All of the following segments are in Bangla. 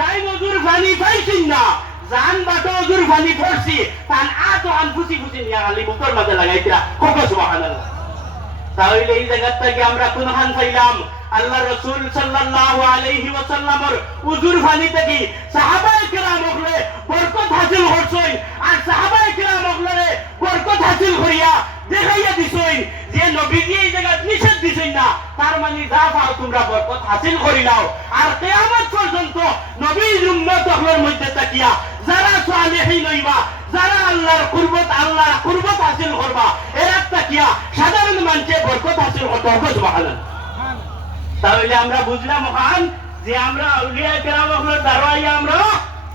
যাই মজুর পানি পাইছেন না জান বাটো মজুর পানি পড়ছি তান আতো আন ফুসি ফুসি নিয়ে আলি মুখের মাঝে লাগাইছিলা কোক সুবহানাল্লাহ। তাহলে এই জায়গা থেকে আমরা কোন হান পাইলাম? আল্লাহ রাসূল সাল্লাল্লাহু আলাইহি ওয়াসাল্লামের উজুর পানি থেকে সাহাবায়ে কেরাম হলে বরকত হাসিল করছেন, আর সাহাবায়ে কেরাম হলে বরকত হাসিল করিয়া দেখাইয়া দিছেন যে নবীজি এই জায়গা নিষেধ দিছেন না, তার মানে যা পাও তোমরা বরকত হাসিল করি নাও। আর কিয়ামত পর্যন্ত নবীর উম্মত হলের মধ্যে তাকিয়া যারা সালেহীন হইবা, যারা আল্লাহর কুরবত হাসিল করবা, এরা তাকিয়া সাধারণ মানুষে বরকত হাসিল করতে হবে সুবহানাল্লাহ। তাহলে আমরা বুঝলাম মহান যে আমরা আউলিয়া কেরাম হলের দাঁড়াইয়া আমরা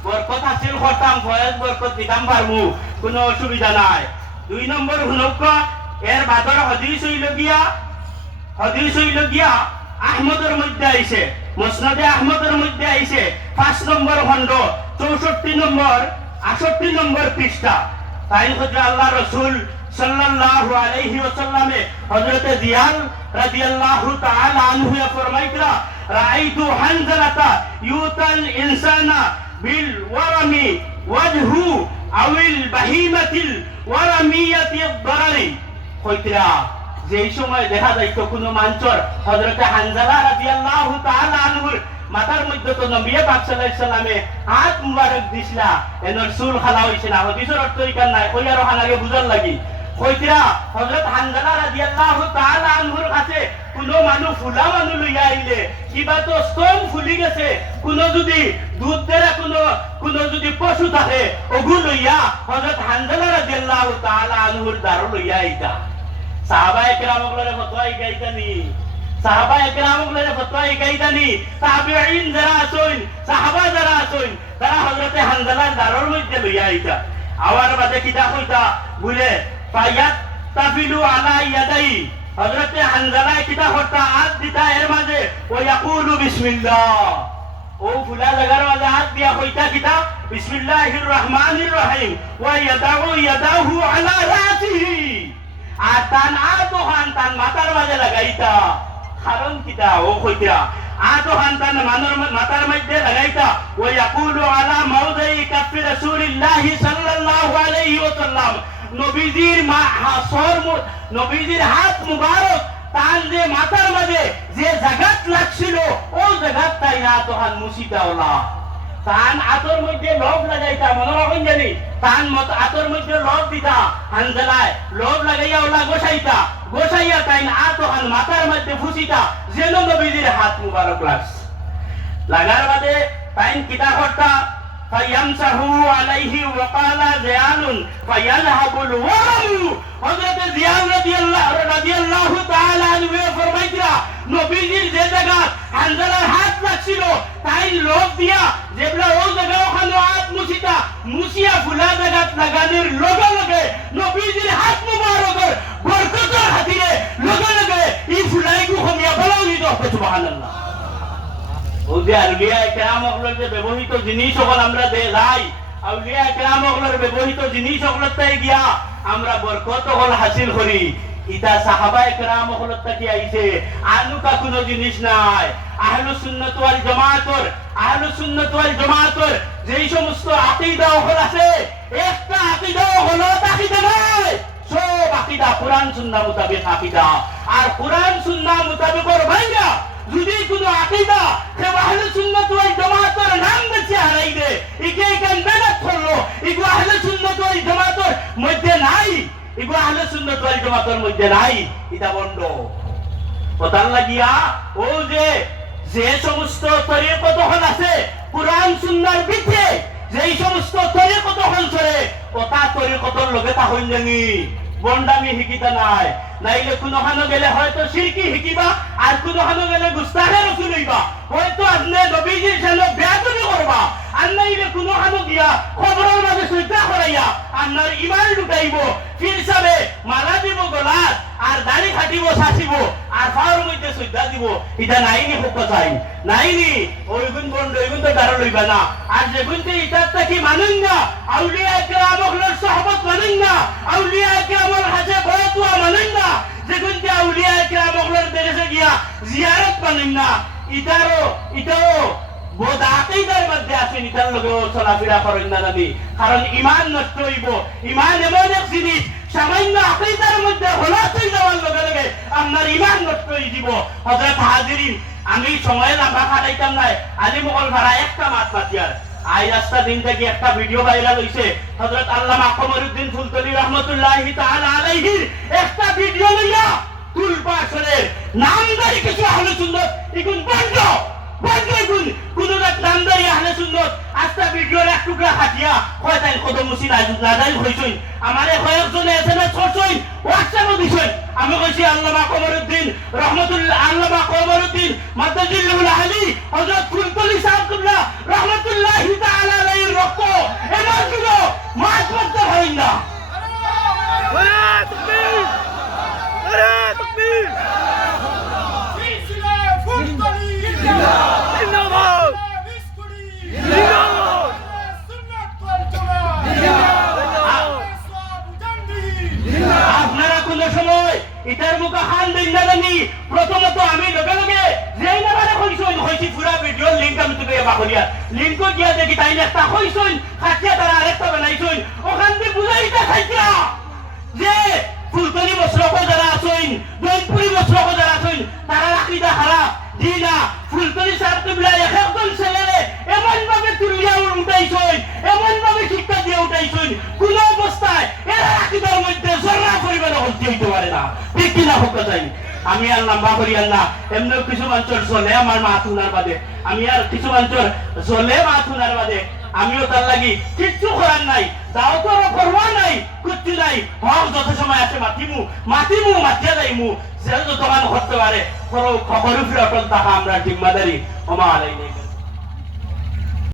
বরকত হাসিল করতাম, ফয়েজ বরকত দিতাম পারমু, কোনো অসুবিধা নাই। 2 নম্বর হুনক এর বাদর হাদিস হইল গিয়া আহমদের মধ্যে আইছে, মুসনাদে আহমদের মধ্যে আইছে 5 নম্বর খণ্ড 64 নম্বর 68 নম্বর পৃষ্ঠা। তাই হচ্ছে আল্লাহ রাসূল সাল্লাল্লাহু আলাইহি ওয়াসাল্লামে হযরত জিয়াল রাদিয়াল্লাহু তাআলা আনহু ফরমাইতরা রাআইতু হানজালাতা ইউতাল ইনসানা বিল ওয়ারামি ওয়াজহু আউল বাহিমাতিল ওয়ারামিয়াতি দারারি। কইতরা যেই সময় দেখা যাইতো কোনো মানুষের হযরত হানজালা রাদিয়াল্লাহু তাআলা আনহুর মাথার মধ্যে তো নবী পাক সাল্লাল্লাহু আলাইহি সাল্লামে হাত মুবারক দিছলা, এনর চুল খালা হইছে না, হাদিসের অর্থ ইকান নাই, কই আর হানারে বুঝার লাগি। কইতরা হযরত হানজালা রাদিয়াল্লাহু তাআলা আনহুর কাছে কোনো মানুষ ফুলা মানুষ লইয়া আইলে কিবা তো স্তন ফুলি গেছে, কোনো যদি দুধ দেরা কোনো যদি পশু থাকে ওগুলো লইয়া হযরত হানজালা রাদিয়াল্লাহু তাআলা আনহুর দ্বারো লইয়া আইতা। সাহাবায়ে কেরামগুলোরে ফতোয়া গাইতানি, সাহাবায়ে কেরামগুলোরে ফতোয়া গাইতানি, তাবিঈন যারা আছেন, সাহাবা যারা আছেন, তারা হযরত হানজালার দ্বারোর মধ্যে লইয়া আইতা। আওয়ার বাদে কিতা কইতা বলে ফায়াত তাফিলু আলা ইয়াদাই, হযরত হানজালা কিতা করতা হাত দিতা এর মাঝে ও ইয়াকুলু বিসমিল্লাহ, ও ফুলা জায়গার মাঝে হাত দিয়া কইতা কিতা বিসমিল্লাহির রহমানির রহিম ওয়া ইয়াদাহু আলা রাসিহি, আর তান আদোহান তান মাথার মাঝে লাগাইতা। কারণ কিতা ও কইতা আদোহান তান মাথার মধ্যে লাগাইতা ওয়া ইয়াকুলু আলা মাউদাই কাফি রাসূলিল্লাহি সাল্লাল্লাহু আলাইহি ওয়াসাল্লাম, নবীজির হাত মুবারক তান যে মাথার মাঝে যে জায়গাত লাগছিল ও জায়গাত তাই না তোহান মুসিতা ওলা তান আতর মধ্যে লোভ লাগাইতা, মনে রাখুন জানি তান আতর মধ্যে লোভ দিতা, হানজালায় লোভ লাগাইয়া ওলা গোসাইয়া তাই না তোহান মাথার মধ্যে ফুসিতা যেন নবীজির হাত মুবারক লাগার বাদে তাই কিতা করতা ফায়ামসাহু আলাইহি ওয়া ক্বালা জিয়ালুন ফায়াযহাবুল ওয়ারাম। হযরত জিয়াল রাদিয়াল্লাহু তাআলা আনহু ফরমাইতরা নবীজির যে জায়গা হানজালার হাত লাগছিল তাই লোভ দিয়া যেবলা ও জায়গা ওখানে হাত মুছিয়া ফুলা জায়গাত লাগানোর লগে লগে নবীজির হাত মুবারকের বরকতের খাতিরে লগে লগে এই ফুলাইগু কমিয়া ফেলাও দিত। সুবহানাল্লাহ। ও যে আউলিয়া কেরামগুলোর যে ব্যবহৃত জিনিস সকল আমরা দেখাই, আউলিয়া কেরামগুলোর ব্যবহৃত জিনিস সকলতে গিয়া আমরা বরকত হল হাসিল করি। ইতা সাহাবায়ে কেরাম হলত থেকে আইছে, আনুকা কোনো জিনিস নাই। আহলুস সুন্নাত ওয়াল জামাতের যেই সমস্ত আকীদা হল আছে, একটা আকীদা হলো আকীদা নাই, সব আকীদা কোরআন সুন্নাহ মোতাবেক আকীদা। আর কোরআন সুন্নাহ মোতাবেকের ভাইয়া যদি কোনো আকীদা সে আহলে সুন্নাত ওয়াল জামাতের নাম বেঁচে হারাই দে, ইকে কেন বেদাত করলো, এগুলো আহলে সুন্নাত ওয়াল জামাতের মধ্যে নাই, এগুলো আহলে সুন্নাত ওয়াল জামাতের মধ্যে নাই, এটা বন্ধ কথার লাগিয়া। ও যে সমস্ত তরিকত হল আছে কোরআন সুন্নাহর ভিতরে, যেই সমস্ত তরিকত হল চলে ওটা তরিকতর লগে তা হইল জানি বন্ডামি শিকিতা নাই, নাইলে কোনোখানো গেলে হয়তো শিরকি শিকিবা, আর কোনোখানো গেলে গুস্তাখে রাসূল হইবা, হয়তো আপনি নবীজির সামনে বেয়াদবি করবা, আর নাইলে কোনোখানো গিয়া খবরের মাঝে সইতা করাইয়া আপনার ইমান লুটাইব, ফির সাবে মালা দিব গলাত, আর দাড়ি খাটিব শাসিব, আর পাওয়ার মধ্যে সইতা দিব। এটা নাইনি হোক চাই নাইনি, ওইগুন বন্ড ওইগুন তো দাঁড়ো লইবা না। আর যেগুনতে ইটার থাকি মানুন না, আউলিয়া কেরামগুলোর সহবত মানুন না, আউলিয়া কেরামের হাতে বয়তুয়া মানুন না, যেগুনতে আউলিয়া কেরামগুলোর দেশে গিয়া জিয়ারত মানুন না, ইটাও বোধ আকীদার মধ্যে আছেন ইটার লগেও চলাফেরা করেন না জানি, কারণ ইমান নষ্ট হইব। ইমান এমন এক জিনিস, সামান্য আকীদার মধ্যে হলাতই যাওয়ার লগে লগে আপনার ইমান নষ্ট হয়ে যাব। হযরত হাজিরিন, আমি সময় লম্বা খাটাইতাম নাই, আজি মোগল ভাড়া একটা মাত মাতিয়ার আই রাস্তা দিন থেকে একটা ভিডিও ভাইরাল হইছে, হযরত আল্লামা কমরউদ্দিন ফুলতলি রহমাতুল্লাহি তাআলা আলাইহির একটা ভিডিও লইয়া তুলবা আসলে নামদারি কিছু আহলে সুন্নাত ইগুন বন্ধ বন্ধ ইগুন কোন নামদারি আহলে সুন্নাত আস্তা ভিডিওর এক টুকরা হাতিয়া কয় তাই কত মুসিন আজুদ নাদাই হইছই আমারে কয়েকজনে এসএমএস করছই হোয়াটসঅ্যাপে দিছই। আমি কইছি আল্লামা কমরউদ্দিন রহমাতুল্লাহ আল্লামা কমরউদ্দিন মাদাজিল্লাহুল আলী হযরত ফুলতলি সাহেব কিবলা রহমাতুল্লাহি তাআলা আলাইহির রক্ত এমন ছিল মাছ করতে হয় না। আপনারা কোন সময় এটার মুখে হান দিন না জানি। প্রথমত আমি লগে লগে যেই নামারে কইছই হইছি পুরা ভিডিও লিংক আমি তোকে বাকলিয়া লিংক গিয়া দেখি তাই একটা কইছই খাটিয়া তারা আরেকটা বানাইছই ওখান দিয়ে বুঝাইতা খাইতা যে ফুলতলি মশরক যারা আছেন জয়পুরি মশরক যারা আছেন তারা আকীদা খারাপ দিনা। ফুলতলি সাহেব কিবলা একজন ছেলেরে এমন ভাবে তুলিয়া উঠাইছই, এমন ভাবে শিক্ষা দিয়ে উঠাইছই, কোন অবস্থায় এরা আকীদার মধ্যে জররা পরিমাণ হতে হইতে পারে না। ঠিক কিনা হোক চাই আমি আর লম্বা করি না। এমনি কিছু মানুষের চলে আমার মা তুনার বাদে, আমি আর কিছু মানুষের চলে মা তুনার বাদে আমিও তার লাগি কিচ্ছু করার নাই, দাও তো করবা নাই, কুচ্ছি নাই। হক যত সময় আছে মাতিমু মাতিয়া যাইমু, যে যতক্ষণ করতে পারে খবর ফিরে অটল থাকা আমরা জিম্মাদারি। ওমা আলাইকুম।